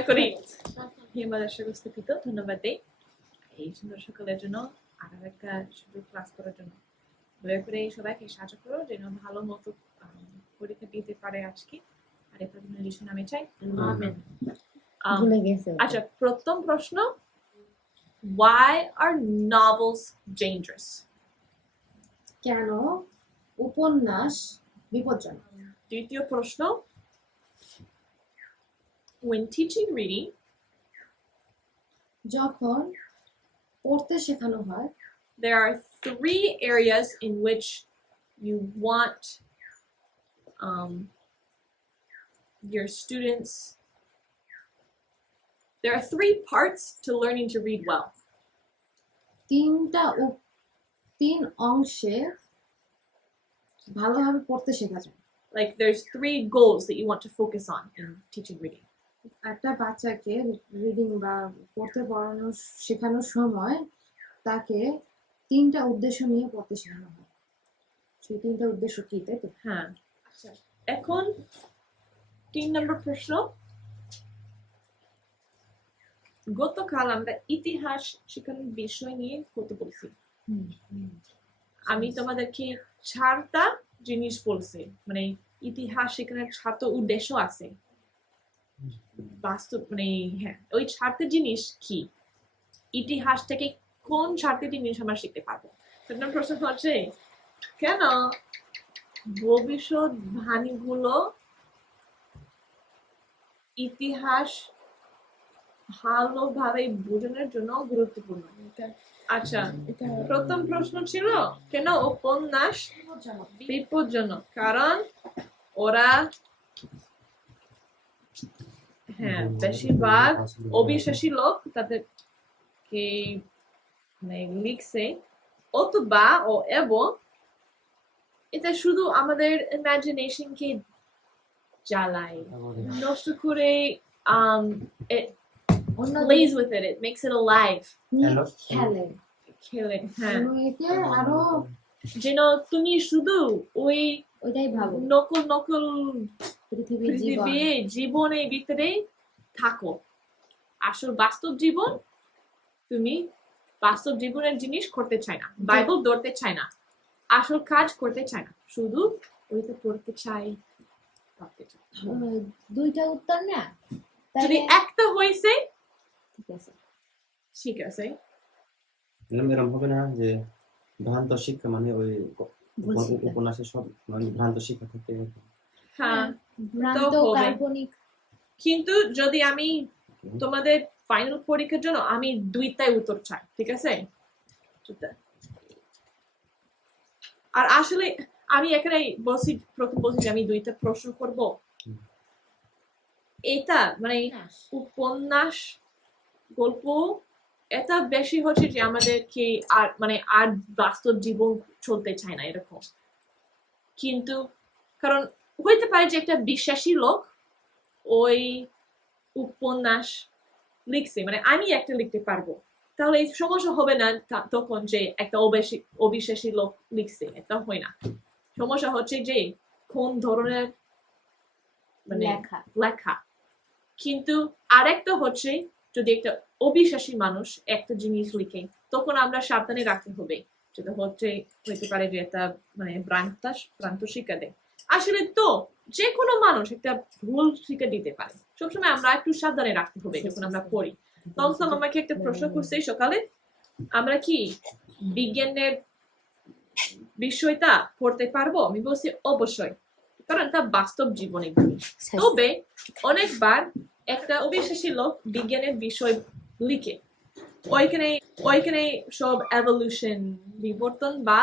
কামনা করি হিমালয় উপস্থিত ধন্যবাদ দেই এই সুন্দর সকালের জন্য আরো একটা সুযোগ ক্লাস করার জন্য দয়া করে সবাইকে সাহায্য করো যেন ভালো মতো পরীক্ষা দিতে পারে আজকে আর এটার জন্য লিসন আমি চাই আমেন ভুলে গেছে আচ্ছা প্রথম প্রশ্ন why are novels dangerous কেন উপন্যাস বিপজ্জনক দ্বিতীয় প্রশ্ন when teaching reading যখন পড়তে শেখানো হয় there are 3 areas in which you want your students there are 3 parts to learning to read well তিন অংশে ভালোভাবে পড়তে শেখা যায় like there's 3 goals that you want to focus on in teaching reading একটা বাচ্চাকে রিডিং বা পড়তে পড়ানো শেখানোর সময় তাকে 3টা উদ্দেশ্য নিয়ে পড়তে শেখানো হয় সেই 3টা উদ্দেশ্য কি তাই তো হ্যাঁ আচ্ছা এখন 3 নম্বর প্রশ্ন গতকাল আমরা ইতিহাস শেখানোর বিষয় নিয়ে কথা বলছি আমি তোমাদেরকে 4টা জিনিস বলছি মানে ইতিহাস শেখানোর 4টা উদ্দেশ্য আছে বাস্তব মানে হ্যাঁ ওই 4টা জিনিস কি ইতিহাস থেকে কোন 4টা জিনিস আমরা শিখতে পারবো প্রথম প্রশ্ন হচ্ছে কেন ভবিষ্যৎবাণীগুলো ইতিহাস ভালোভাবে বোঝানোর জন্য গুরুত্বপূর্ণ আচ্ছা প্রথম প্রশ্ন ছিল কেন উপন্যাস বিপজ্জনক কারণ ওরা হ্যাঁ বেশিরভাগ অবিশ্বাসী লোক তাদেরকে লিখছে অথবা ও এবং এটা শুধু আমাদের ইমাজিনেশনকে জ্বালায় নষ্ট করে it plays with it makes it alive খেলে হ্যাঁ আরো যেন তুমি শুধু ওইটাই ভালো নকল পৃথিবীর জীবনের ভিতরে থাকো আসল বাস্তব জীবন তুমি বাস্তব জীবনের জিনিস করতে চাই না বাইবেল ধরতে চাই না আসল কাজ করতে চাই না শুধু ওইটা পড়তে চাই দুইটা উত্তর না যদি একটা হয়েছে ঠিক আছে ঠিক আছে এরকম হবে না যে ভ্রান্ত শিক্ষা মানে ওই উপন্যাসে সব মানে ভ্রান্ত শিক্ষা থেকে হ্যাঁ ভ্রান্ত কাল্পনিক কিন্তু যদি আমি তোমাদের ফাইনাল পরীক্ষার জন্য আমি 2টাই উত্তর চাই ঠিক আছে আর আসলে আমি এখানে প্রথম বলছি যে আমি 2টা প্রশ্ন করব এটা মানে উপন্যাস গল্প এটা বেশি হচ্ছে যে আমাদেরকে আর বাস্তব জীবন চলতে চায় না এরকম কিন্তু কারণ হইতে পারে যে একটা বিশ্বাসী লোক ওই উপন্যাস লিখছে মানে আমি একটা লিখতে পারবো তাহলে এই সমস্যা হবে না তখন যে একটা অবিশ্বাসী লোক লিখছে এটা হয় না সমস্যা হচ্ছে যে কোন ধরনের মানে লেখা কিন্তু আরেকটা হচ্ছে যদি একটা অবিশ্বাসী মানুষ একটা জিনিস লিখে তখন আমরা সাবধানে রাখতে হবে যেটা হইতে পারে যে একটা মানে ভ্রান্ত শিক্ষা দেয় আসলে তো যে কোনো মানুষ একটা ভুল শিক্ষা দিতে পারে সবসময় আমরা একটু সাবধানে রাখতে হবে যখন আমরা পড়ি তখন আমাকে একটা প্রশ্ন করছে সকালে আমরা কি বিজ্ঞানের বিষয়টা পড়তে পারবো আমি বলছি অবশ্যই কারণ তা বাস্তব জীবনে তবে অনেকবার একটা অবিশ্বাসী লোক বিজ্ঞানের বিষয় লিখে ওইখানে সব এভলিউশন বিবর্তন বা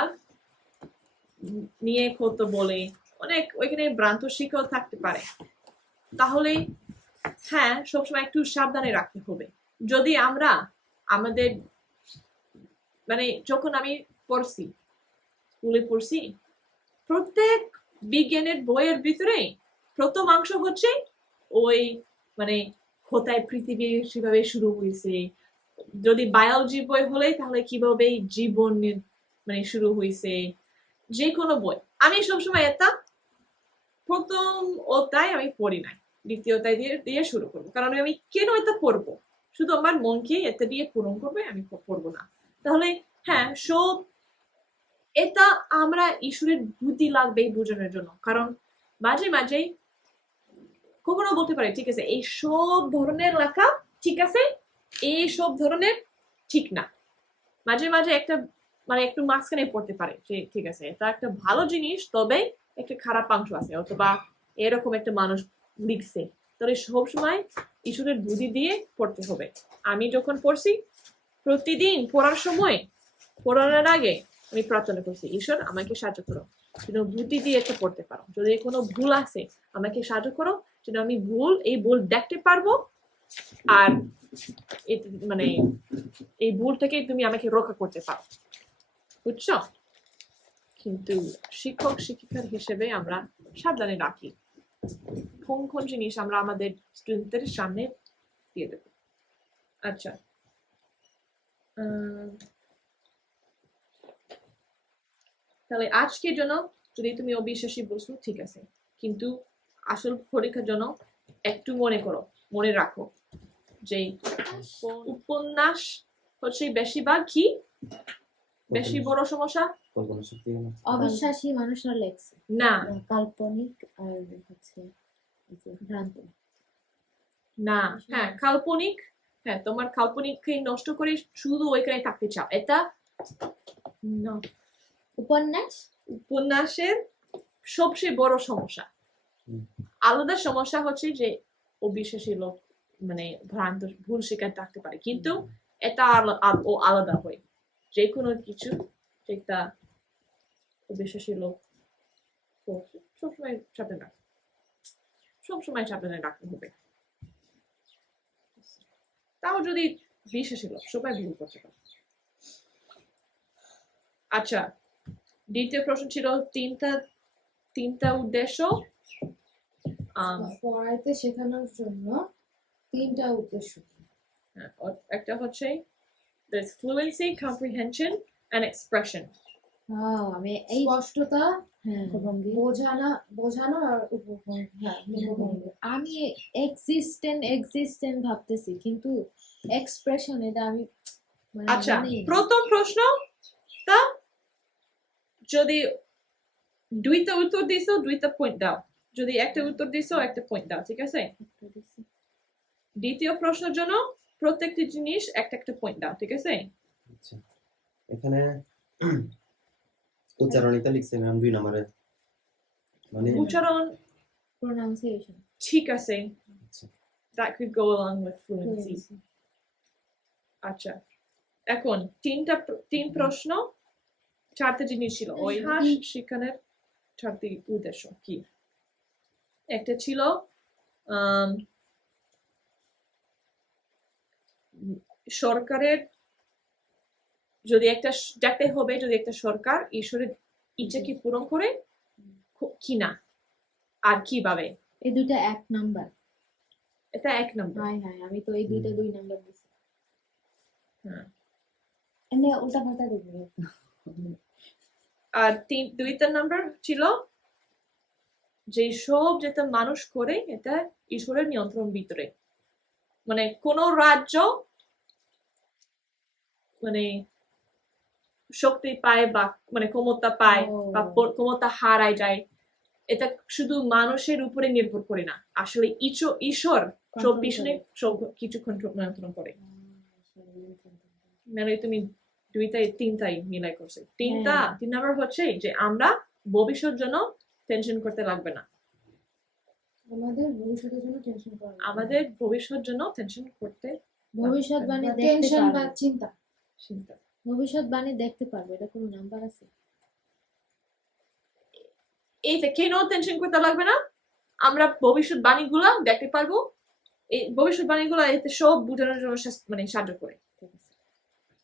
নিয়ে কত বলে অনেক ওইখানে ভ্রান্ত শিক্ষা থাকতে পারে তাহলে হ্যাঁ সবসময় একটু সাবধানে রাখতে হবে যদি আমরা আমাদের মানে যখন আমি পড়ছি স্কুলে পড়ছি প্রত্যেক বিজ্ঞানের বইয়ের ভিতরে প্রথম অংশ হচ্ছে ওই মানে কোথায় পৃথিবী কিভাবে শুরু হয়েছে যদি বায়োলজি বই হলে তাহলে কিভাবে জীবন মানে শুরু হয়েছে যে কোনো বই আমি সবসময় এটা প্রথম অধ্যায় আমি পড়ি নাই দ্বিতীয়টা দিয়ে দিয়ে শুরু করবো, কারণ আমি কেন এটা পড়বো, শুধু আমার মনকে এটা দিয়ে পূরণ করবে, আমি পড়বো না। তাহলে হ্যাঁ, সব এটা আমরা ঈশ্বরের বুদ্ধি লাগবে বোঝানোর জন্য, কারণ মাঝে মাঝে কখনো বলতে পারে ঠিক আছে এই সব ধরনের লেখা ঠিক আছে, এই সব ধরনের ঠিক না। মাঝে মাঝে একটা মানে একটু মাঝখানে পড়তে পারে যে ঠিক আছে এটা একটা ভালো জিনিস, তবে একটা খারাপ অংশ আছে, অথবা এরকম একটা মানুষ লিখছে। তাহলে সবসময় ঈশ্বরের বুদ্ধি দিয়ে পড়তে হবে। আমি যখন পড়ছি, প্রতিদিন পড়ার সময়, পড়ানোর আগে আমি প্রার্থনা করছি, ঈশ্বর আমাকে সাহায্য করো যেন বুদ্ধি দিয়ে এটা পড়তে পারো, যদি কোনো ভুল আছে আমাকে সাহায্য করো যেন আমি এই ভুল দেখতে পারবো, আর মানে এই ভুল থেকে তুমি আমাকে রক্ষা করতে পারো, বুঝছো? কিন্তু শিক্ষক শিক্ষিকার হিসেবে আমরা সাবধানে রাখি কোন কোন জিনিস আমরা আমাদের স্টুডেন্টদের সামনে দিয়ে দেবো। আচ্ছা, তাহলে আজকের জন্য যদি তুমি অবিশ্বাসী বলছো ঠিক আছে, কিন্তু আসল পরীক্ষার জন্য একটু মনে রাখো যে উপন্যাস হচ্ছে বেশিরভাগ কি বেশি বড় সমস্যা কল্পনা শক্তি হলো। অবিশ্বাসী মানুষরা লেখছে না, কাল্পনিক আর হচ্ছে ভ্রান্ত। না, হ্যাঁ কাল্পনিক, হ্যাঁ তোমার কাল্পনিককে নষ্ট করে শুধু ওইখানে থাকতে চাও, এটা না। উপন্যাসের সবচেয়ে বড় সমস্যা, আলাদা সমস্যা হচ্ছে যে অবিশ্বাসী লোক মানে ভ্রান্ত ভুল শিকার থাকতে পারে, কিন্তু এটা আলাদা হয়। যে কোনো কিছু যেটা অবিশ্বাসী লোক সবসময় সাবধানে রাখতে হবে। তাও যদি বিশ্বাসী লোক, সবাই ভুল করতে পারে। আচ্ছা, দ্বিতীয় প্রশ্ন ছিল তিনটা উদ্দেশ্য পড়াইতে শেখানোর জন্য তিনটা উদ্দেশ্য। একটা হচ্ছে there's fluency, comprehension and expression. আমি এই স্পষ্টতা, বোঝানো আর আমি এক্সিস্টেন্ট ভাবতেছি, কিন্তু এক্সপ্রেশন এটা আমি আচ্ছা, প্রথম প্রশ্ন তা যদি দুইটা উত্তর দিছো দুইটা পয়েন্ট দাও, যদি একটা উত্তর দিছো একটা পয়েন্ট দাও, ঠিক আছে? দ্বিতীয় প্রশ্নের জন্য প্রত্যেকটি জিনিস একটা পয়েন্ট দাও, ঠিক আছে? আচ্ছা, এখানে উচ্চারণিতা লিখছে ম্যাম 2 নম্বরে, মানে উচ্চারণ pronunciation ঠিক আছে, আচ্ছা that could go along with fluency. আচ্ছা, এখন তিন প্রশ্ন চারটে জিনিস ছিল, ওই শিক্ষানের চারটি উদ্দেশ্য কি? একটা ছিল সরকারের যদি দেখতে হবে যদি একটা সরকার ঈশ্বরের ইচ্ছাকে পূরণ করে কিনা আর কিভাবে। এই দুইটা এক নাম্বার, এটা এক নাম্বার। হ্যাঁ আমি তো এই দুইটা 2 নাম্বার দিছি। হ্যাঁ, এনে উল্টা পাল্টা দেখবি। আর দুইটা নাম্বার ছিল যে সব যেটা মানুষ করে এটা ঈশ্বরের নিয়ন্ত্রণ ভিতরে, মানে কোন রাজ্য মানে শক্তি পায় বা মানে ক্ষমতা পায় বা ক্ষমতা হারায় যায়, এটা শুধু মানুষের উপরে নির্ভর করে না, আসলে ঈশ্বর সব পিছনে সব কিছু নিয়ন্ত্রণ করে। মানে তুমি তিনটাই মিলাই করছে। তিন নাম্বার হচ্ছে যে আমরা ভবিষ্যৎ জন্য টেনশন করতে লাগবে না, আমাদের ভবিষ্যতের জন্য টেনশন করা, আমাদের ভবিষ্যৎ জন্য টেনশন করতে, ভবিষ্যৎবাণী টেনশন বা চিন্তা ভবিষ্যৎবাণী দেখতে পারবে, এটা কোনো নাম্বার আছে? এইটা কেন টেনশন করতে লাগবে না, আমরা ভবিষ্যৎবাণীগুলা দেখতে পারবো, এই ভবিষ্যৎবাণীগুলা এতে সব বোঝানোর জন্য মানে সাহায্য করে।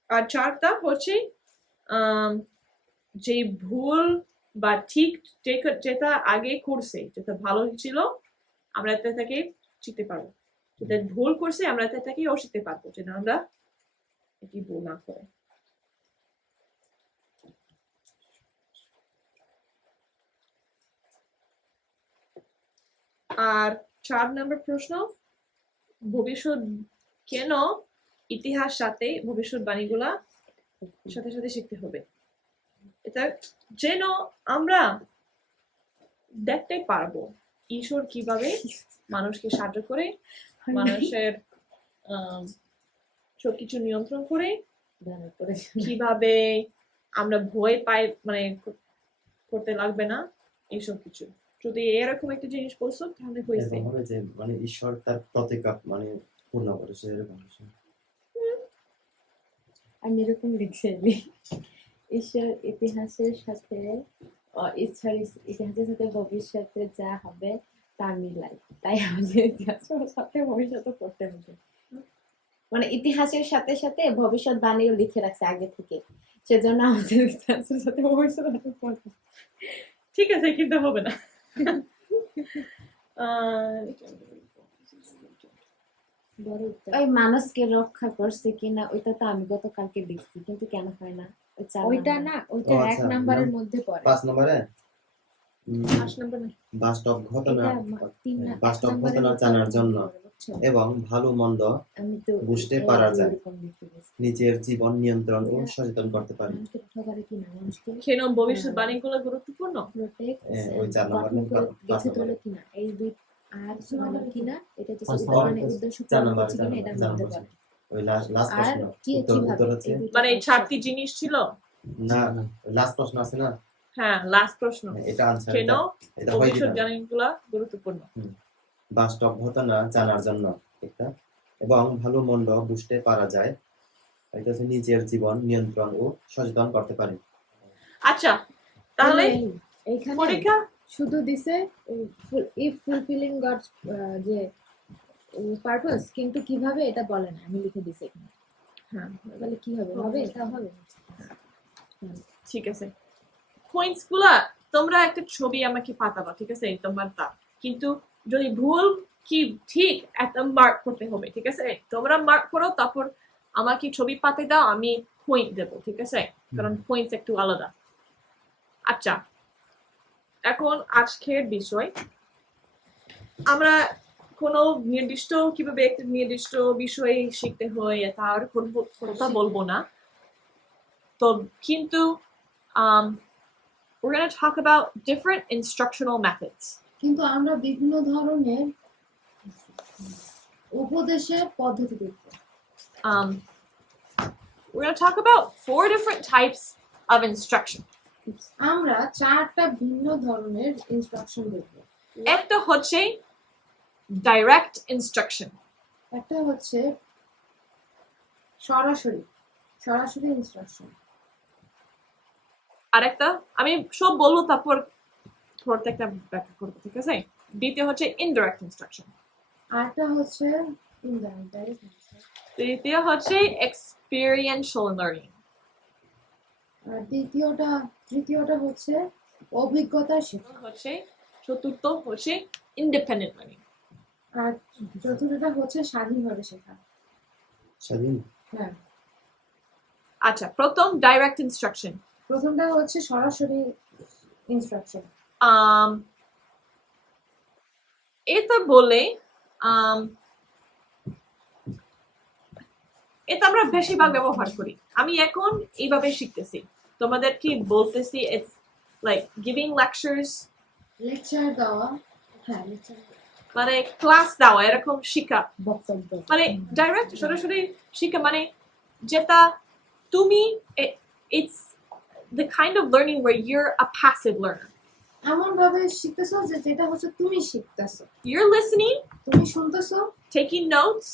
আর চারটা হচ্ছে যে ভুল বা ঠিক যেটা আগে করছে যেটা ভালো ছিল আমরা এটা থেকে শিখতে পারবো, যেটা ভুল করছে আমরা এটা থেকেও শিখতে পারবো, যেটা আমরা এটি ভুল না করে। আর 4 নম্বর প্রশ্ন, ভবিষ্যৎ কেন ইতিহাস সাথে ভবিষ্যৎবাণীগুলা সাথে সাথে শিখতে হবে? এটা যেন আমরা দেখতে পারবো ঈশ্বর কিভাবে মানুষকে সাহায্য করে, মানুষের সবকিছু নিয়ন্ত্রণ করে, কিভাবে আমরা ভয় পাই মানে করতে লাগবে না, এইসব কিছু। যদি এরকম একটা জিনিস বলছো তাহলে হয়েছে। এরকম হবে যে মানে ঈশ্বর তার প্রতিজ্ঞা মানে পূর্ণ করেছে এরকম কিছু। আমি এরকম লিখছি ঈশ্বর ইতিহাসের সাথে ইতিহাসের সাথে ভবিষ্যতে যা হবে তা মিলাই, তাই আমাদের ইতিহাসের সাথে ভবিষ্যৎ পড়তে হবে। মানে ইতিহাসের সাথে সাথে ভবিষ্যৎবাণীও লিখে রাখছে আগে থেকে, সেজন্য আমাদের ইতিহাসের সাথে ভবিষ্যৎ পড়তে হবে। ঠিক আছে, কিন্তু হবে না। ওই মানুষকে রক্ষা করছে কিনা ওইটা তো আমি গতকালকে দেখছি, কিন্তু কেন হয় না? ওইটা না, ওইটা ও 1 আচ্ছা, নাম্বারের মধ্যে পড়ে। 5 নম্বরে 5 নম্বর না, বাস্তব ঘটনা এটা বাস্তব ঘটনা জানার জন্য এবং ভালো মন্দ আমি তো বুঝতে পারা যায়, এরকম লিখে গেছি। নিজের জীবন নিয়ন্ত্রণ ও সচেতন করতে পারে। মানুষকে রক্ষা করে কিনা, মানুষকে কেন ভবিষ্যৎবাণীগুলো গুরুত্বপূর্ণ? প্রোটেক্ট ওই 4 নম্বর গঠন করে গেছে নম্বরে তোলে কিনা, এই দুই আর মানে কিনা, এটা হচ্ছে পাঁচ মানে নম্বর, উদ্দেশ্য 4 পূরণ নম্বর করছে কিনা এটার মধ্যে পড়ে। ওই লাস্ট আর প্রশ্ন উত্তর কিভাবে হচ্ছে এই দুইটা মানে একসাথে- 4টি জিনিস ছিল। না লাস্ট প্রশ্ন আছে না, হ্যাঁ, লাস্ট প্রশ্ন, এটা আনসার। কেন এটা হয় ভবিষ্যৎবাণীগুলা গুরুত্বপূর্ণ? বাস্তব ঘটনা জানার জন্য একটা, এবং ভালো মন্দ বুঝতে পারা যায়, এটা হচ্ছে নিজের জীবন নিয়ন্ত্রণ ও সচেতন করতে পারে। আচ্ছা, তাহলে এইখানে পরীক্ষা শুধু দিছে ইফ ফুলফিলিং গডস যে পারপাস, কিন্তু কিভাবে এটা বলে না, আমি লিখে দিছি এখানে। হ্যাঁ, তাহলে কি হবে, হবে এটা হবে। ঠিক আছে। পয়েন্টস গুলা তোমরা একটা ছবি আমাকে পাঠাবা, ঠিক আছে, তোমার তা, কিন্তু যদি ভুল কি ঠিক একটা মার্ক করতে হবে, ঠিক আছে? তোমরা মার্ক করো, তারপর আমাকে ছবি পাঠিয়ে দাও, আমি পয়েন্ট দেবো, ঠিক আছে? কারণ পয়েন্টস একটু আলাদা। আচ্ছা, এখন আজকের বিষয়, আমরা কোনো নির্দিষ্ট কিভাবে একটা নির্দিষ্ট বিষয় শিখতে হয় তার কথা বলবো না, তো কিন্তু we're going to talk about different instructional methods. কিন্তু আমরা বিভিন্ন ধরনের উপদেশের পদ্ধতি দেখব। We're going to talk about 4 different types of instruction. আমরা 4টা ভিন্ন ধরনের ইনস্ট্রাকশন দেখব। একটা হচ্ছে direct instruction. একটা হচ্ছে সরাসরি সরাসরি ইনস্ট্রাকশন। আরেকটা আমি সব বলবো, তারপর প্রত্যেকটা ব্যাখ্যা করবো, ঠিক আছে? দ্বিতীয় হচ্ছে indirect instruction. আরেকটা হচ্ছে ইনডাইরেক্ট। তৃতীয় হচ্ছে experiential learning. আর তৃতীয়টা হচ্ছে অভিজ্ঞতা শেখা। হচ্ছে চতুর্থ হচ্ছে independent learning. আর চতুর্থটা হচ্ছে স্বাধীনভাবে শেখা। স্বাধীন। হ্যাঁ, আচ্ছা, প্রথম direct instruction. প্রথমটা হচ্ছে সরাসরি ইনস্ট্রাকশন। এটা বলে এটা আমরা বেশিরভাগ ব্যবহার করি। আমি এখন এইভাবে শিখতেছি, তোমাদের কি বলতেছি, it's like giving lectures, lecture দেওয়া। হ্যাঁ, লেকচার মানে ক্লাস দেওয়া, এরকম শিক্ষা। বক্তব্য। মানে ডাইরেক্ট সরাসরি শিক্ষা মানে যেটা তুমি, it's the kind of learning where you're a passive learner. এমন ভাবে শিখতেছো যে যেটা হচ্ছে তুমি শিখতেছো, You're listening, তুমি শুনতেছো, taking notes,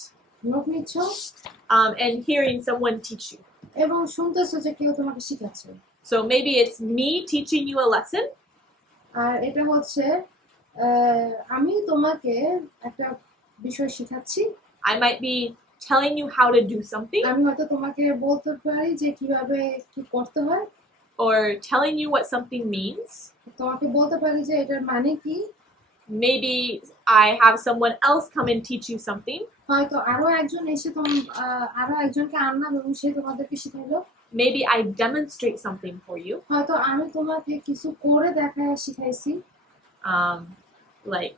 নোট নিচ্ছ, and hearing someone teach you. এবং শুনতেছো যে কেউ তোমাকে শিখাচ্ছে। So maybe it's me teaching you a lesson, আর এটা হচ্ছে আমি তোমাকে একটা বিষয় শেখাচ্ছি। I might be telling you how to do something, আমি হয়তো তোমাকে বলতে পারি যে কিভাবে কি করতে হয়, or telling you what something means. তোমাকে বলতে পারি যে এটার মানে কি। Maybe I have someone else come and teach you something. হয়তো আরো একজন এসে আরো একজনকে আনলাম এবং সে তোমাদেরকে শিখাইলো। Maybe I demonstrate something for you, হয়তো আমি তোমাকে কিছু করে দেখায় শিখাইছি। like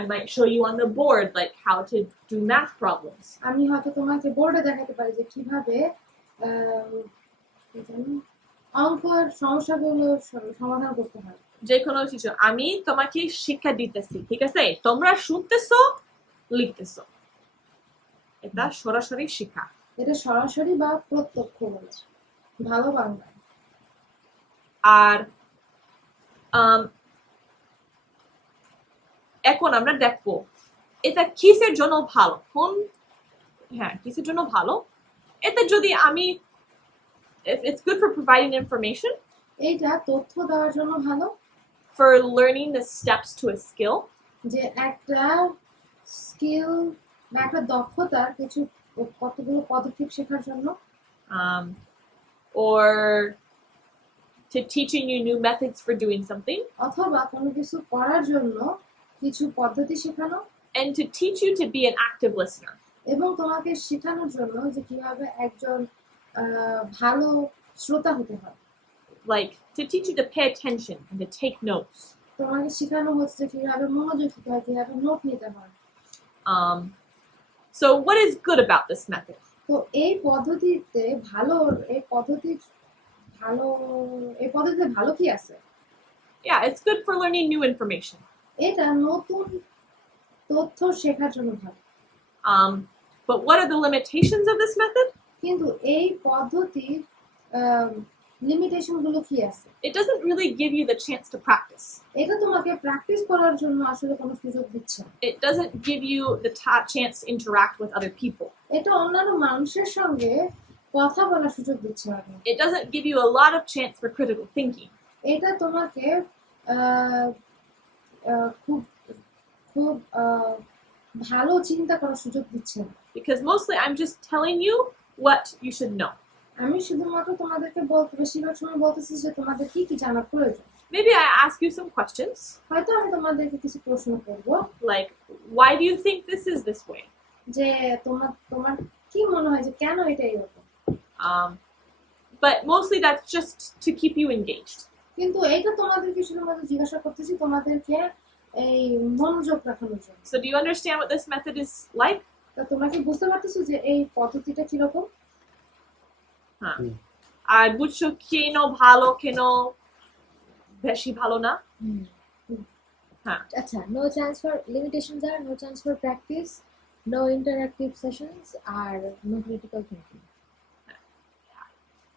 I might show you on the board like how to do math problems. আমি হয়তো তোমাকে বোর্ডে দেখাতে পারি যে কিভাবে কি জানি, অঙ্কের সমস্যাগুলো সমাধান করতে হয়। যে কোনো কিছু আমি তোমাকে শিক্ষা দিতেছি, ঠিক আছে? তোমরা শুনতেছো, লিখতেছো। এটা সরাসরি শিক্ষা। এটা সরাসরি বা প্রত্যক্ষ বলে ভালো বাংলা। আর এখন আমরা দেখবো এটা কিসের জন্য ভালো, কিসের জন্য ভালো। এটা যদি আমি it's good for providing information, এইটা তথ্য দেওয়ার জন্য ভালো, for learning the steps to a skill, যে একটা স্কিল বা একটা দক্ষতার কিছু কতগুলো পদক্ষেপ শেখার জন্য, or to teaching you new methods for doing something, অথবা কোনো কিছু করার জন্য কিছু পদ্ধতি শেখানো, and to teach you to be an active listener. এবং তোমাকে শেখানোর জন্য যে কিভাবে একজন ভালো শ্রোতা হতে হয়। Like to teach you to pay attention and to take notes. তোমাকে শেখানো হচ্ছে কিভাবে মনোযোগ দিতে হয়, কিভাবে নোট নিতে হয়। So what is good about this method? তো এই পদ্ধতিতে ভালো কি আছে? Yeah, it's good for learning new information. এটা নতুন তথ্য শেখার জন্য ভালো। But what are the limitations of this method? কিন্তু এই পদ্ধতির লিমিটেশন গুলো কি আছে? It doesn't really give you the chance to practice. এটা তোমাকে প্র্যাকটিস করার জন্য আসলে কোনো সুযোগ দিচ্ছে না। It doesn't give you the chance to interact with other people. এটা অন্যান্য মানুষের সঙ্গে কথা বলার সুযোগ দিচ্ছে না। It doesn't give you a lot of chance for critical thinking. এটা তোমাকে খুব খুব ভালো চিন্তা করার সুযোগ দিচ্ছে না। Because mostly I'm just telling you what you should know. আমি শুধুমাত্র তোমাদেরকে বেশিরভাগ সময় বলতেছি যে তোমাদের কি কি জানার প্রয়োজন। Maybe I ask you some questions. হয়তো আমি তোমাদেরকে কিছু প্রশ্ন করব, Like, why do you think this is this way? যে তোমার কি মনে হয় যে কেন এটা এরকম? But mostly that's just to keep you engaged. কিন্তু এটা তোমাদেরকে শুধুমাত্র জিজ্ঞাসা করতেছি তোমাদেরকে এই মনোযোগ রাখানোর জন্য। So do you understand what this method is like? তা তোমরা কি বুঝতে পারতেছো যে এই পদ্ধতিটা কিরকম? আর বুঝছো কেন ভালো, কেন বেশি ভালো না? আচ্ছা, no chance for limitations are no chance for practice, no interactive sessions, R no critical thinking.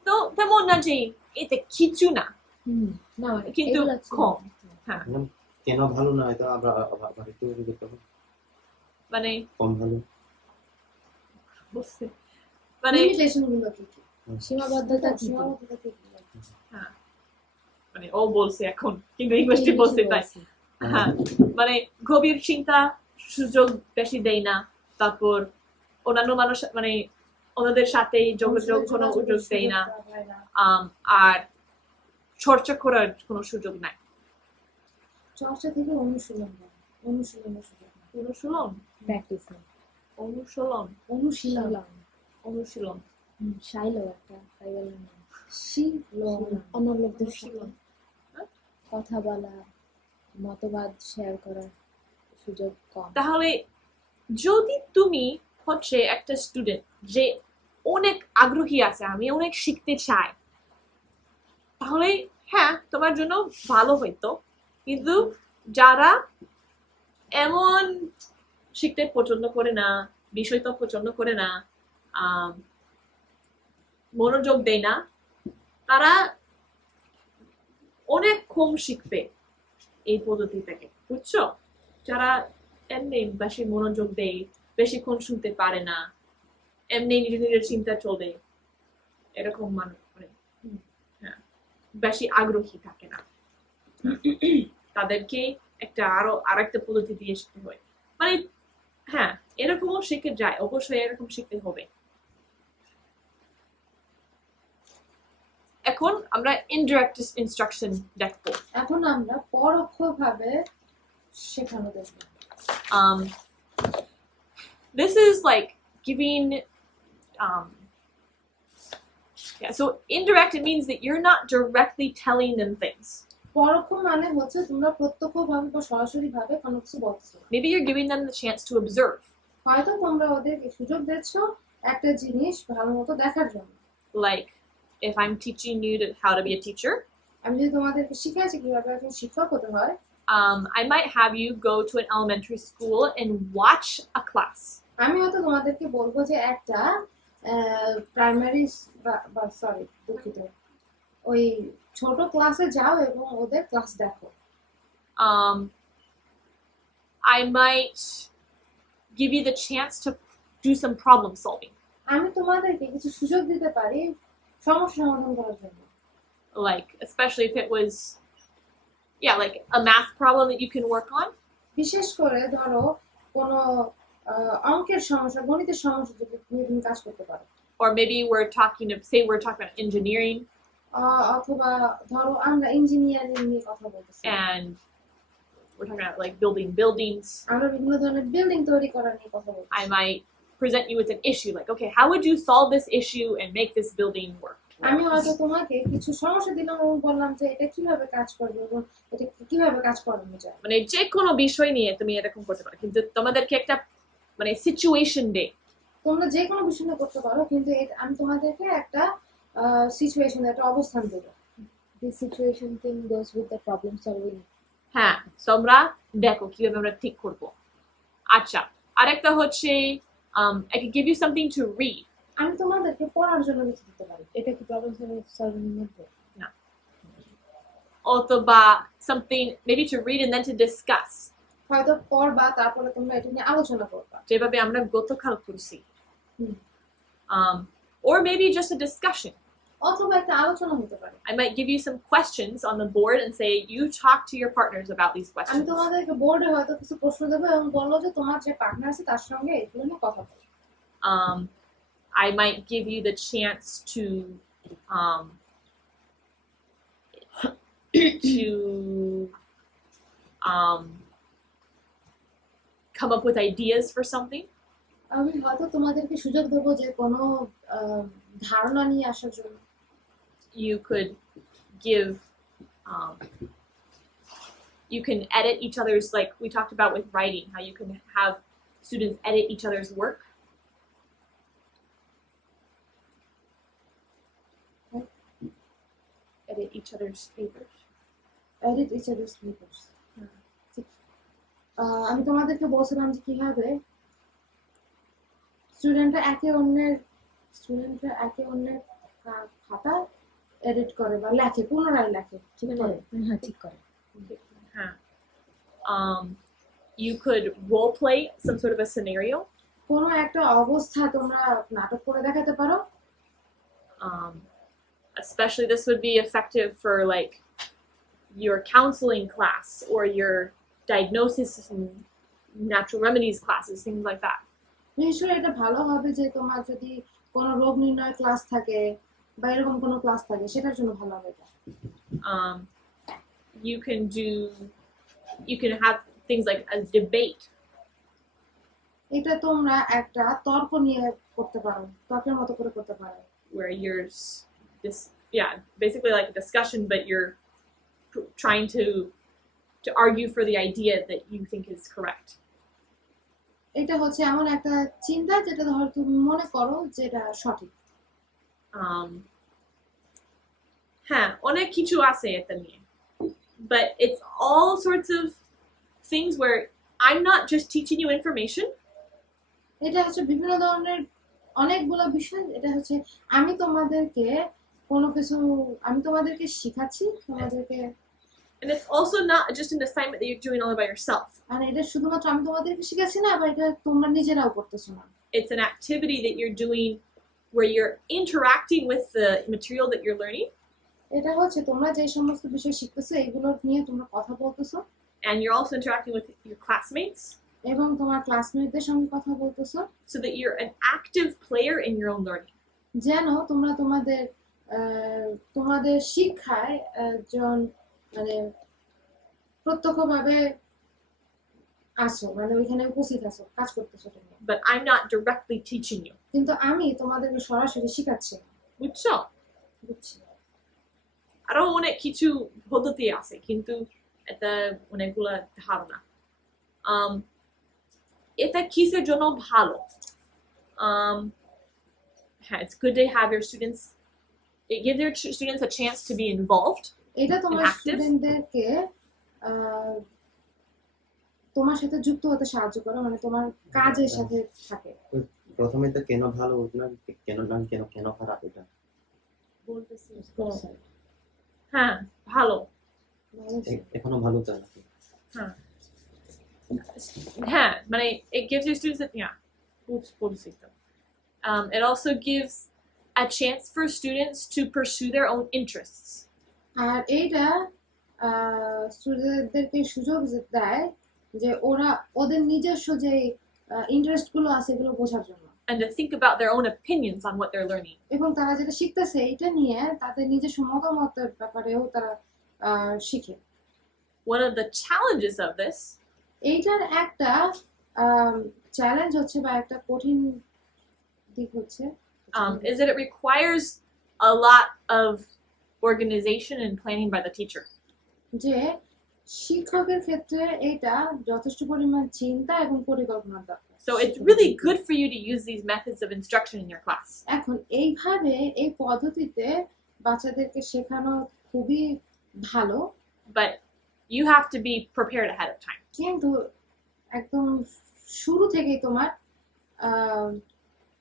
তো তেমন না যে এতে কিছু না, না কিন্তু এগুলো হচ্ছে- কম। কেন ভালো না, এটা আবার একটু দেখতে হবে। মানে কম ভালো, মানে লিমিটেশন গুলো কি কি? সীমাবদ্ধতা কি কি? সীমাবদ্ধতা কি কি? মানে ও বলছে এখন, কিন্তু ইংলিশে বলছে তাই। হ্যাঁ, মানে গভীর চিন্তা সুযোগ বেশি দেয় না, তারপর অন্যান্য মানুষ মানে ওনাদের সাথে যোগাযোগ কোনো সুযোগ দেয় না, আর চর্চা করার কোনো সুযোগ নাই। চর্চা থেকে অনুশীলনের সুযোগ। অনুশীলন, প্র্যাকটিস না, অনুশীলন, অনুশীলন, শাইলো একটা ট্রাইবাল নাম, শিলন। অন্য লোকদের সাথে অনুশীলন। কথা বলা, মতবাদ শেয়ার করার সুযোগ কম। তাহলে যদি তুমি হচ্ছে একটা স্টুডেন্ট যে অনেক আগ্রহী আছে, আমি অনেক শিখতে চাই, তাহলে হ্যাঁ তোমার জন্য ভালো হইতো। কিন্তু যারা এমন শিখতে পছন্দ করে না, বিষয় তো পছন্দ করে না, মনোযোগ দেয় না, তারা অনেক কম শিখবে এই পদ্ধতি থেকে, বুঝছো? যারা এমনি বেশি মনোযোগ দেয়, বেশিক্ষণ শুনতে পারে না, এমনি নিজের চিন্তা চলে, এরকম মানুষ মানে বেশি আগ্রহী থাকে না, তাদেরকে আরেকটা পদ্ধতি দিয়ে শিখতে হয়। মানে হ্যাঁ, এরকমও শিখে যায়, অবশ্যই এরকম শিখতে হবে। এখন আমরা ইনডিরেক্ট ইনস্ট্রাকশন দেখবো। এখন আমরা পরোক্ষভাবে শেখানো দেখব। This is like giving so indirect, it means that you're not directly telling them things. পরোক্ষ মানে হচ্ছে তোমরা প্রত্যক্ষভাবে বা সরাসরি ভাবে কোনো কিছু বলছো। Maybe you're giving them the chance to observe. হয়তো তোমরা ওদেরকে সুযোগ দিচ্ছ একটা জিনিস ভালো মতো দেখার জন্য। Like, if I'm teaching you how to be a teacher, আমি যদি তোমাদেরকে শিখাইছি কিভাবে একজন শিক্ষক হতে হয়, I might have you go to an elementary school and watch a class. আমি হয়তো তোমাদেরকে বলবো যে একটা প্রাইমারি বা সরি দুঃখিত, ওই ছোট ক্লাসে যাও এবং ওদের ক্লাস দেখো। Um, I might give you the chance to do some problem solving. আমি তোমাদেরকে কিছু সুযোগ দিতে পারি সমস্যা সমাধান করার জন্য। Like, especially if it was, yeah, like a math problem that you can work on. বিশেষ করে ধরো কোনো অঙ্কের সমস্যা, গণিতের সমস্যা যদি তুমি কাজ করতে পারো, Or maybe we're talking about engineering অথবা ধরো আমরা ইঞ্জিনিয়ারিং নিয়ে কথা বলতেছি, and we're talking about like building buildings. আমরা বিভিন্ন ধরনের বিল্ডিং তৈরি করা নিয়ে কথা বলতেছি। I might present you with an issue, like, okay, how would you solve this issue and make this building work? আমি হয়তো তোমাকে কিছু সমস্যা দিলাম এবং বললাম যে এটা কিভাবে কাজ করবে এবং এটা কিভাবে কাজ করানো যায়। মানে যে কোনো বিষয় নিয়ে তুমি এরকম করতে পারো, কিন্তু তোমাদেরকে একটা মানে সিচুয়েশন দে। তোমরা যে কোনো বিষয় নিয়ে করতে পারো, কিন্তু আমি তোমাদেরকে একটা সিচুয়েশন, একটা অবস্থান দেবো। The situation thing goes with the problem solving. হ্যাঁ, তোমরা দেখো কিভাবে আমরা ঠিক করব। আচ্ছা, আরেকটা হচ্ছে I could give you something to read. আমি তোমাদেরকে পড়ার জন্য কিছু দিতে পারি। এটা কি problem solving এর মধ্যে? অথবা something maybe to read and then to discuss. হয়তো পড়বা, তারপরে তোমরা এটা নিয়ে আলোচনা করবা। যেভাবে আমরা গতকাল করছি। হুম। Or maybe just a discussion. অথবা একটা আলোচনা হতে পারে। I might give you some questions on the board and say, you talk to your partners about these আমি questions. তোমাদেরকে বোর্ডে হয়তো কিছু প্রশ্ন দেবো এবং বললো যে তোমার যে পার্টনার আছে তার সঙ্গে এগুলো নিয়ে কথা বলো। I might give you the chance to come up with ideas for something. আমি হয়তো তোমাদেরকে সুযোগ দেবো যে কোনো ধারণা নিয়ে আসার জন্য। You could give you can edit each other's, like we talked about with writing, how you can have students edit each other's work. Edit each other's papers. Edit each other's papers. আমি তোমাদেরকে বলছিলাম যে কিভাবে স্টুডেন্টরা একে অন্যের খাতা edit করে বা লেখে, পুনরায় লেখে, ঠিক করে। হ্যাঁ, ঠিক করে। You could role play some sort of a scenario. কোনো একটা অবস্থা তোমরা নাটক করে দেখাতে পারো। Especially this would be effective for like your counseling class or your diagnosis and natural remedies classes, things like that. নিশ্চয়ই এটা ভালো হবে যে তোমার যদি কোনো রোগ নির্ণয় ক্লাস থাকে বা এরকম কোনো ক্লাস থাকে, সেটার জন্য ভালো হবে এটা। You can have things like a debate. এটা তোমরা একটা তর্ক নিয়ে করতে পারো, তর্কের মতো করে করতে পারো। Where you're basically like a discussion, but you're trying to argue for the idea that you think is correct. এটা হচ্ছে এমন একটা চিন্তা যেটা ধর তুমি মনে করো যেটা সঠিক। হ্যাঁ, অনেক কিছু আছে এটা নিয়ে, but it's all sorts of things where I'm not just teaching you information. এটা হচ্ছে বিভিন্ন ধরনের অনেকগুলো বিষয়। এটা হচ্ছে আমি তোমাদেরকে শিখাচ্ছি তোমাদেরকে। And it's also not just an assignment that you're doing all by yourself. আর এটা শুধুমাত্র আমি তোমাদেরকে শিখাচ্ছি না, বা এটা তোমরা নিজেরাও করতেছো না। It's an activity that you're doing where you're interacting with the material that you're learning. এটা হচ্ছে তোমরা যে সমস্ত বিষয় শিখতেছো এগুলো নিয়ে তোমরা কথা বলতেছো। And you're also interacting with your classmates. এবং তোমার ক্লাসমেটদের সঙ্গে কথা বলতেছো। So that you're an active player in your own learning. যেন তোমরা তোমাদের শিক্ষায় একজন মানে প্রত্যক্ষভাবে আসো, মানে ওইখানে উপস্থিত আছো, কাজ করতেছো তুমি। But I'm not directly teaching you. কিন্তু আমি তোমাদেরকে সরাসরি শিখাচ্ছি না। বুঝছো? বুঝছি। আরো অনেক কিছু পদ্ধতি আছে কিন্তু এটা অনেকগুলা ধারণা এটা কিসের জন্য ভালো হ্যাঁ it's good to have your students give your students a chance to be involved এটা তোমার and active. স্টুডেন্টদেরকে তোমার সাথে যুক্ত হতে সাহায্য করে, মানে তোমার কাজের সাথে থাকে। প্রথমে তো কেন ভালো উঠলাম, কেন খারাপ এটা বলতেছি হ্যাঁ ভালো এখনো ভালো চায় নাকি? হ্যাঁ মানে it gives your students yeah বলছি তো it also gives a chance for students to pursue their own interests আর এইটা স্টুডেন্টদেরকে সুযোগ দেয় যে ওরা ওদের নিজস্ব যে ইন্টারেস্ট গুলো আছে এগুলো বোঝার জন্য, and to think about their own opinions on what they're learning. এবং তারা যেটা শিখতেছে এটা নিয়ে তাদের নিজস্ব মতামতের ব্যাপারেও তারা শিখে। One of the challenges of this এইটার একটা চ্যালেঞ্জ হচ্ছে বা একটা কঠিন দিক হচ্ছে is that it requires a lot of organization and planning by the teacher. যে শিক্ষকের ক্ষেত্রে এটা যথেষ্ট পরিমাণ চিন্তা এবং পরিকল্পনা দরকার। So it's really good for you to use these methods of instruction in your class. এখন এইভাবে এই পদ্ধতিতে বাচ্চাদেরকে শেখানো খুবই ভালো, But you have to be prepared ahead of time. কিন্তু একদম শুরু থেকেই তোমার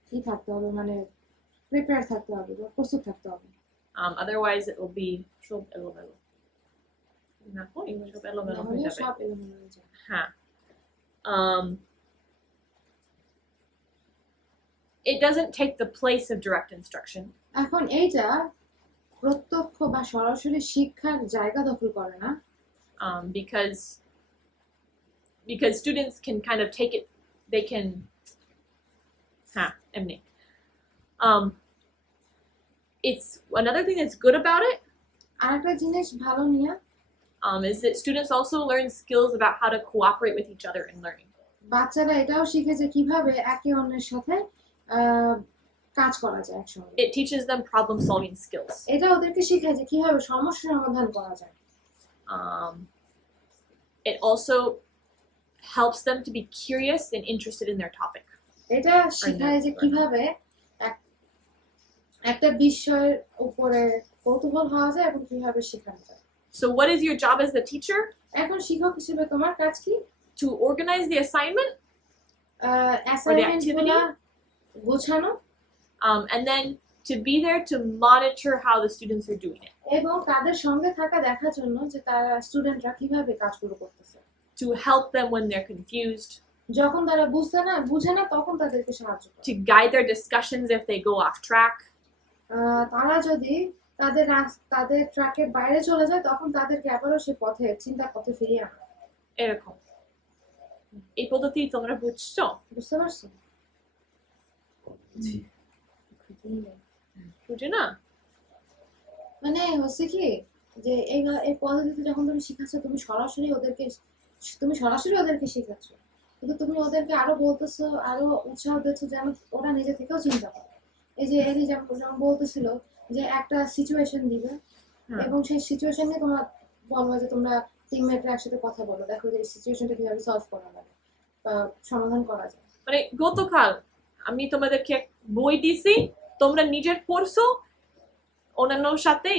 কি থাকতে হবে, মানে প্রিপেয়ার থাকতে হবে বা প্রস্তুত থাকতে হবে। Otherwise it will be সব এলোমেলো। না হয় সব এলোমেলো হয়ে নাহলে যাবে। সব এলোমেলো হয়ে যাবে। হ্যাঁ। It doesn't take the place of direct instruction. এখন এইটা প্রত্যক্ষ বা সরাসরি শিক্ষার জায়গা দখল করে না, because students can kind of take it, they can it's another thing that's good about it আরেকটা জিনিস ভালো নিয়ে is that students also learn skills about how to cooperate with each other in learning. বাচ্চারা এটাও শিখে যে কিভাবে একে অন্যের সাথে কাজ করা যায় একসঙ্গে। It teaches them problem solving skills. এটা ওদেরকে শেখায় যে কিভাবে সমস্যা সমাধান করা যায়। It also helps them to be curious and interested in their topic. এটা শেখায় যে কিভাবে একটা বিষয়ের উপরে কৌতূহল হওয়া যায় এবং কিভাবে শেখানো যায়। So what is your job as the teacher? এখন শিক্ষক হিসেবে তোমার কাজ কি? To organize the assignment অ্যাসাইনমেন্টগুলো গোছানো and then to be there to monitor how the students are doing it. এবং তাদের সঙ্গে থাকা দেখার জন্য যে তারা স্টুডেন্টরা কিভাবে কাজগুলো করতেছে। To help them when they're confused. যখন তারা বুঝে না তখন তাদেরকে সাহায্য করে। To guide their discussions if they go off track. তারা যদি তাদের ট্র্যাকের বাইরে চলে যায় তখন তাদেরকে আবারও সে চিন্তার পথে ফিরিয়ে আনা। এরকম। এই পদ্ধতি তোমরা বুঝছো? বুঝতে পারছো? বুঝে না? মানে হচ্ছে কি যে এই পদ্ধতিতে যখন তুমি শিখাচ্ছ তুমি সরাসরি ওদেরকে শেখাচ্ছ, কিন্তু তুমি ওদেরকে আরো বলতেছো, আরো উৎসাহ দিচ্ছ যেন ওরা নিজে থেকেও চিন্তা করে। এই যে এলি যেমন বলতেছিল যে একটা সিচুয়েশন দিবে এবং সেই সিচুয়েশন নিয়ে তোমরা বলবো যে তোমরা টিমমেটরা একসাথে কথা বলো, দেখো যে এই সিচুয়েশনটা কিভাবে সলভ করা যায় বা সমাধান করা যায়। মানে গতকাল আমি তোমাদেরকে বই দিছি, তোমরা নিজের পড়ছো, অন্যান্য সাথে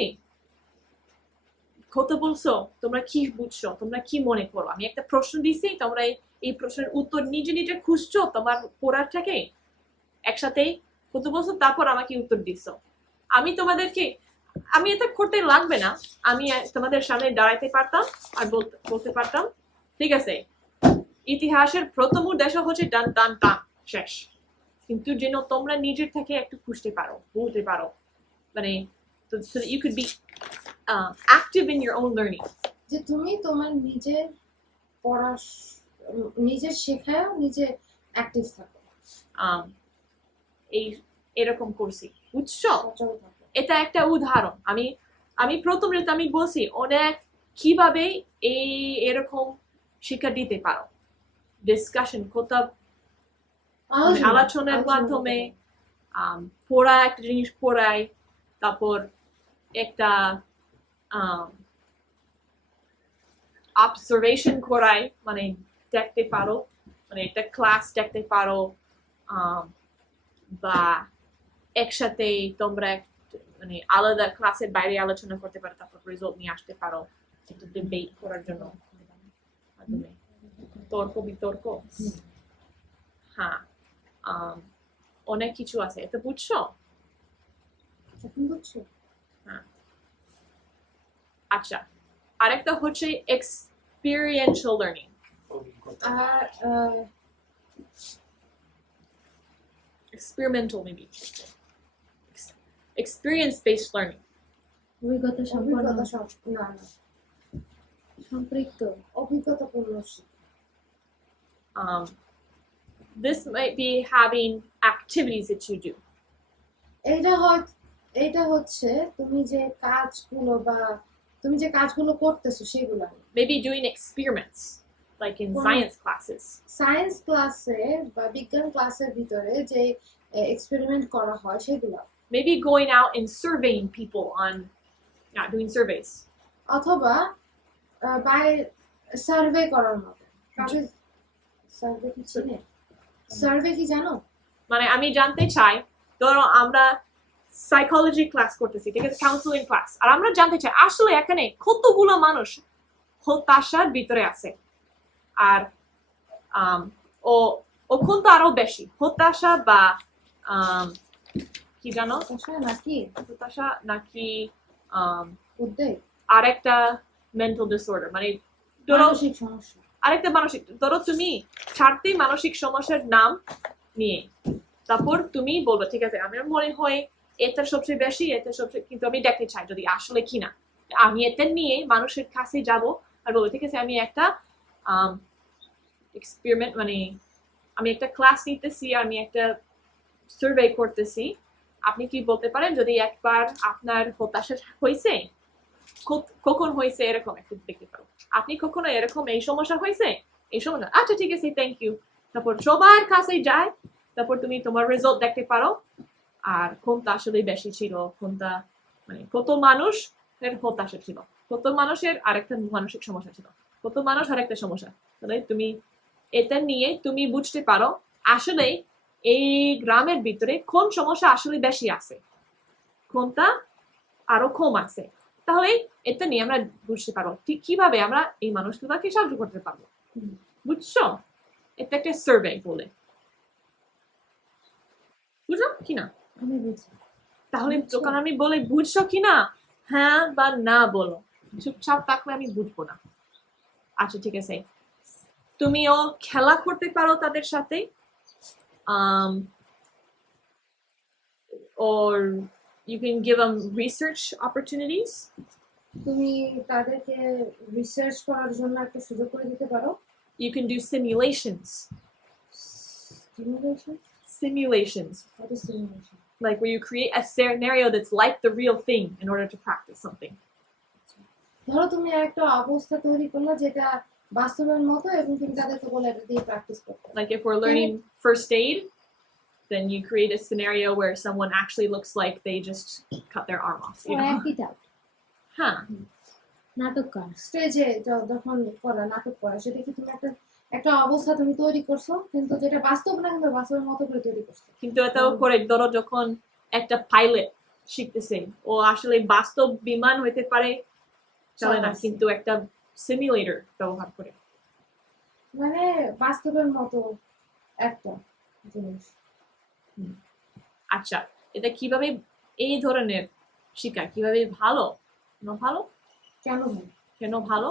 কথা বলছো, তোমরা কি বুঝছো, তোমরা কি মনে করো। আমি একটা প্রশ্ন দিছি, তোমরা এই প্রশ্নের উত্তর নিজে খুঁজছো তোমার পড়ার থেকে, একসাথেই কথা বলছো, তারপর আমাকে উত্তর দিছো। আমি এটা করতে লাগবে না, আমি তোমাদের সামনে দাঁড়াইতে পারতাম আর বলতে পারতাম ঠিক আছে ইতিহাসের প্রথম উদ্দেশ্য হচ্ছে ডান টান টান শেষ, কিন্তু যেন তোমরা নিজের থেকে একটু খুঁজতে পারো, বলতে পারো, মানে so that you could be active in your own learning. যে তুমি তোমার নিজের শেখায় নিজে অ্যাক্টিভ থাকো। এরকম করছি, বুঝছো? এটা একটা উদাহরণ। আমি প্রথমে আমি বলছি অনেক কিভাবে এরকম শিক্ষা দিতে পারো, ডিসকাশন কথা, আলোচনার মাধ্যমে পড়া, একটা জিনিস পড়াই, তারপর একটা অবজারভেশন করায় মানে দেখতে পারো মানে একটা ক্লাস দেখতে পারো বা একসাথে তোমরা মানে আলাদা ক্লাসের বাইরে আলোচনা করতে পারো তারপর রেজাল্ট নিয়ে আসতে পারো একটু ডিবেট করার জন্য মাধ্যমে তর্ক বিতর্ক হ্যাঁ অনেক কিছু আছে এটা বুঝছো এখন বুঝছো? আচ্ছা আরেকটা হচ্ছে এক্সপিরিয়েন্সিয়াল লার্নিং আর experimental maybe experience based learning অভিজ্ঞতা সম্পন্ন অভিজ্ঞতা না না সম্পৃক্ত অভিজ্ঞতাপূর্ণ শিক্ষা। um, this might be having activities that you do এইটা হচ্ছে তুমি যে কাজগুলো করতেছো সেগুলো maybe doing experiments like in Wow. science classes science ক্লাসে বা বিজ্ঞান ক্লাসের ভিতরে যে এক্সপেরিমেন্ট করা হয় সেগুলো, maybe going out and surveying people on doing surveys অথবা বাইরে সার্ভে করার মতো। সার্ভে কি চিনে? সার্ভে কি জানো? মানে আমি জানতে চাই ধরো আমরা সাইকোলজি ক্লাস করতেছি ঠিক আছে কাউন্সেলিং ক্লাস আর আমরা জানতে চাই আসলে এখানে কতগুলো মানুষ হতাশার ভিতরে আছে আর ও কোনটা আরো বেশি হতাশা বা কি জানো হতাশা নাকি উদ্বেগ, আরেকটা মেন্টাল ডিসঅর্ডার মানে ধরো মানসিক সমস্যা। আরেকটা মানসিক ধরো তুমি 4টি মানসিক সমস্যার নাম নিয়ে তারপর তুমি বলবে ঠিক আছে আমার মনে হয় এটা সবচেয়ে বেশি এটা সবচেয়ে কিন্তু আমি দেখতে চাই যদি আসলে কিনা আমি এটা নিয়ে মানুষের কাছে যাব আর বলবো ঠিক আছে আমি একটা এক্সপেরিমেন্ট মানে আমি একটা ক্লাস নিতেছি আমি একটা সার্ভে করতেছি আপনি কি বলতে পারেন যদি একবার আপনার হতাশা হয়েছে কখন হয়েছে এরকম একটু দেখতে পারো আপনি কখনো এরকম এই সমস্যা হয়েছে এই সমস্যা আচ্ছা ঠিক আছে থ্যাংক ইউ তারপর সবার কাছে যায় তারপর তুমি তোমার রেজাল্ট দেখতে পারো আর কোনটা আসলে বেশি ছিল কোনটা মানে কত মানুষের হতাশা ছিল কত মানুষের আরেকটা মানসিক সমস্যা ছিল কত মানুষ আরেকটা সমস্যা তাহলে তুমি এটা নিয়ে তুমি বুঝতে পারো আসলে এই গ্রামের ভিতরে কোন সমস্যা আসলে বেশি আছে কোনটা আরো কম আছে তাহলে এটা নিয়ে আমরা বুঝতে পারবো ঠিক কিভাবে আমরা এই মানুষগুলোকে সাহায্য করতে পারবো বুঝছো এটা একটা সার্ভে বলে বুঝো কিনা আমি বুঝি তাহলে যখন আমি বলি বুঝছো কিনা হ্যাঁ বা না বলো চুপচাপ থাকলে আমি বুঝবো না আচ্ছা ঠিক আছে তুমিও খেলা করতে পারো তাদের সাথে or you can give them research opportunities তুমি তাদেরকে রিসার্চ করার জন্য একটা সুযোগ করে দিতে পারো। you can do simulations simulation like where you create a scenario that's like the real thing in order to practice something ধরো তুমি একটা অবস্থা তৈরি করলে যেটা বাস্তবের মতো এবং তুমি তাদেরকে বলে এটা দিয়ে প্র্যাকটিস করতে। like if we're learning first aid then you create a scenario where someone actually looks like they just cut their arm off you know huh নাটক করা স্টেজে যখন করা নাটক করা সেটা কি তুমি একটা অবস্থা তুমি তৈরি করছো কিন্তু যেটা বাস্তব না কিন্তু বাস্তবের মতো করে তৈরি করছো। কিন্তু এটাও করে ধরো যখন একটা পাইলট শিখতেছে ও আসলে বাস্তব বিমান হইতে পারে চলে না কিন্তু একটা সিমুলেটর ব্যবহার করে মানে বাস্তবের মতো একটা জিনিস। আচ্ছা এটা কিভাবে এই ধরনের শিক্ষা কিভাবে ভালো কেন ভালো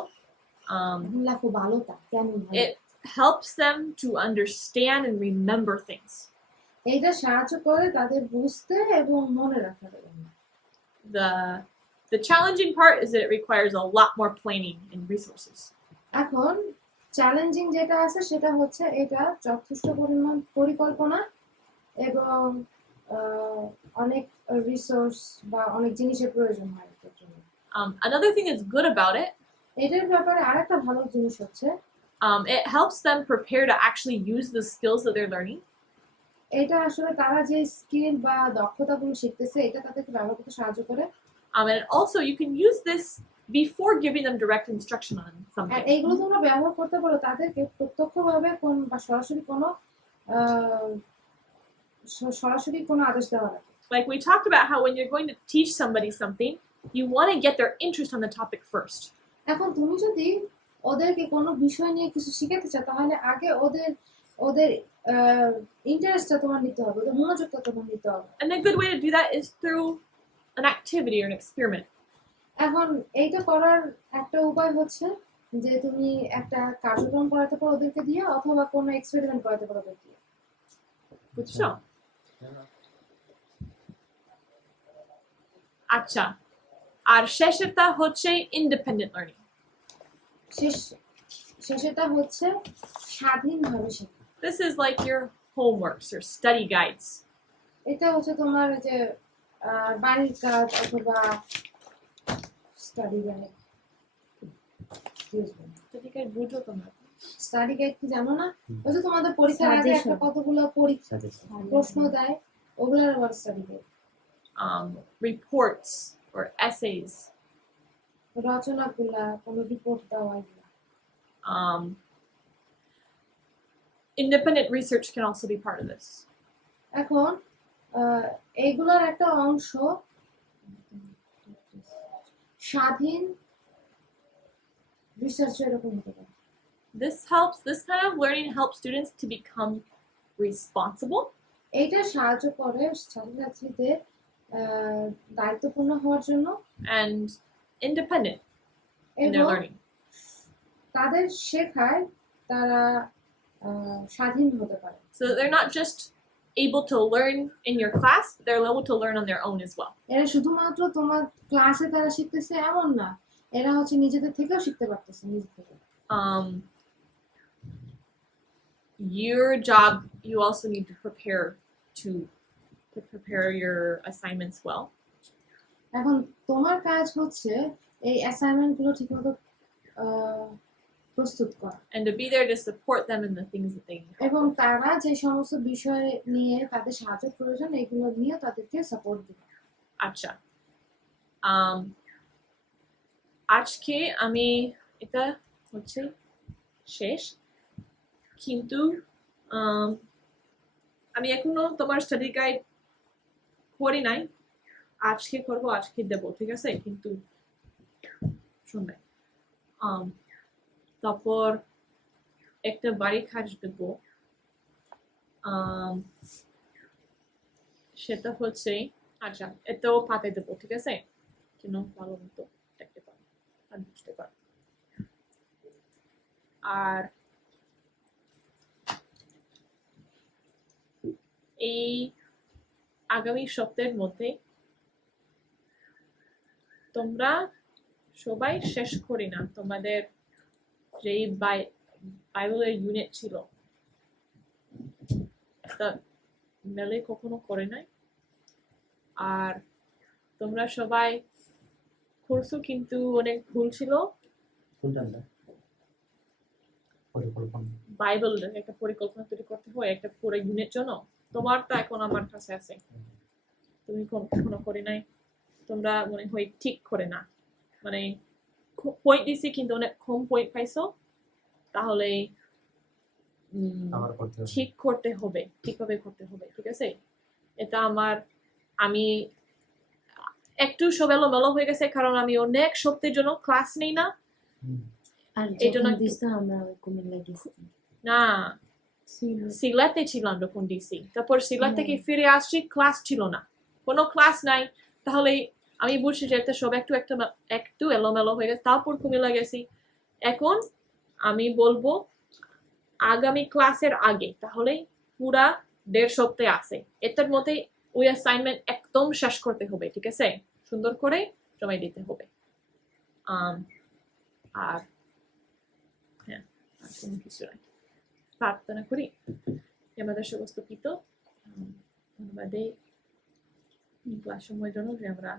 লাখো ভালোটা কেন ভালো? it helps them to understand and remember things এইটা সাহায্য করে তাদের বুঝতে এবং মনে রাখার জন্য। the challenging part is that it requires a lot more planning and resources এখন চ্যালেঞ্জিং যেটা আছে সেটা হচ্ছে এটা যথেষ্ট পরিমাণ পরিকল্পনা এবং অনেক রিসোর্স বা অনেক জিনিসের প্রয়োজন হয় এর জন্য। another thing that's good about it এটার ব্যাপারে আরেকটা ভালো জিনিস হচ্ছে it helps them prepare to actually use the skills that they're learning এটা আসলে তারা যে স্কিল বা দক্ষতাগুলো শিখতেছে এটা তাদেরকে ব্যবহার করতে সাহায্য করে And also you can use this before giving them direct instruction on R something. এইগুলো তোমরা ব্যবহার করতে পারো তাদেরকে প্রত্যক্ষভাবে কোন বা সরাসরি কোনো আহ, সরাসরি কোনো আদেশ দেওয়ার আগে। Like we talked about how when you're going to teach somebody something, you want to get their interest on the topic first. এখন তুমি যদি ওদেরকে কোনো বিষয় নিয়ে কিছু শিখাতে চাও তাহলে আগে ওদের ওদের ইন্টারেস্টটা তোমার নিতে হবে, ওদের মনোযোগটা তোমার নিতে হবে। And a good way to do that is through an activity or an experiment. এখন এইটা করার একটা উপায় হচ্ছে যে তুমি একটা কার্যক্রম করাতে পারো ওদেরকে দিয়ে, অথবা কোনো এক্সপেরিমেন্ট করাতে পারো ওদের দিয়ে। বুঝছো? আচ্ছা, আর শেষেরটা হচ্ছে independent learning. শেষেটা হচ্ছে স্বাধীনভাবে শেখা। This is like your homeworks or study guides. এটা হচ্ছে তোমার যে বাড়ির কাজ অথবা স্টাডি গাইড। Study guide বুঝো তোমরা? স্টাডি গাইড কি জানো না? ওই যে তোমাদের পরীক্ষার আগে একটা কতগুলো প্রশ্ন দেয়, ওগুলোর আবার study guide. Reports or essays. রচনাগুলা, কোনো রিপোর্ট দেওয়া এগুলা। Independent research can also be part of this. এখন এইগুলোর একটা অংশ স্বাধীন রিসার্চ এরকম হতে পারে। This kind of learning helps students to become responsible এইটা সাহায্য করে ছাত্রছাত্রীদের দায়িত্বপূর্ণ হওয়ার জন্য and independent in their এবং learning. তাদের শেখায় তারা স্বাধীন হতে পারে। So they're not just able to learn in your class, but they're able to learn on their own as well. এরা শুধুমাত্র তোমার ক্লাসে তারা শিখতেছে এমন না, এরা হচ্ছে নিজেদের থেকেও শিখতে পারতেছে নিজে থেকে। Your job, you also need to prepare your assignments well. এখন তোমার কাজ হচ্ছে এই অ্যাসাইনমেন্ট গুলো ঠিকমতো প্রস্তুত করা and to be there to support them in the things that they need. এবং তারা যে সমস্ত বিষয় নিয়ে তাদের সাহায্য প্রয়োজন এগুলো নিয়ে তাদেরকে সাপোর্ট দিবে। আচ্ছা, আজকে আমি এটা হচ্ছে শেষ, কিন্তু আমি এখনো তোমার স্টাডি গাইড করি নাই, আজকে করবো, আজকে দেবো, ঠিক আছে? কিন্তু শুনবে, তারপর একটা বাড়ি কাজ দেবো, সেটা হচ্ছে আচ্ছা এটাও পাতে দেবো, ঠিক আছে? যেন ভালো মতো দেখতে পারো আর বুঝতে পারো। আর এই আগামী সপ্তাহের মধ্যে তোমরা সবাই শেষ করি না তোমাদের যেই বাইবেলের ইউনিট ছিল, তা মেলে কখনো করে নাই। আর তোমরা সবাই করছো, কিন্তু অনেক ভুল ছিল। বাইবেল একটা পরিকল্পনা তৈরি করতে হয় একটা পুরো ইউনিট জন্য, তোমার তো এখন আমার কাছে আছে, তুমি কখনো করে নাই। তোমরা মনে হয় ঠিক করে না, মানে পয়েন্ট দিছি কিন্তু অনেক কম পয়েন্ট পাইছো, তাহলে ঠিক করতে হবে, ঠিকভাবে করতে হবে, ঠিক আছে? এটা আমি একটু সব এলোমেলো হয়ে গেছে, কারণ আমি অনেক সপ্তাহের জন্য ক্লাস নেই না, আর এই জন্য আমরা কুমিল্লা গেছি না, সিলেটে ছিলাম যখন ডিসি, তারপর সিলেট থেকে ফিরে আসছি, ক্লাস ছিল না, কোনো ক্লাস নাই, তাহলে আমি বুঝছি যে এটা সব একটু এলোমেলো হয়ে গেছে। তারপর কুমিল্লা গেছি, এখন আমি বলবো আগামী ক্লাসের আগে তাহলে পুরা 1.5 সপ্তাহ আছে, এটার মধ্যে ওই অ্যাসাইনমেন্ট একদম শেষ করতে হবে, ঠিক আছে? সুন্দর করে সময় দিতে হবে। আর হ্যাঁ, আর কোনো কিছু নাই। প্রার্থনা করি আমাদের সমস্ত পিত ধন্যবাদে ক্লাস সময়ের জন্য যে আমরা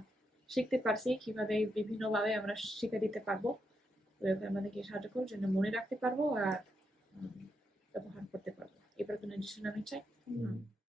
শিখতে পারছি, কিভাবে বিভিন্নভাবে আমরা শিখে দিতে পারবো, আমাদেরকে সাহায্য করবো যেন মনে রাখতে পারবো আর ব্যবহার করতে পারবো। এই প্রার্থনা যিশুর নামে চাই।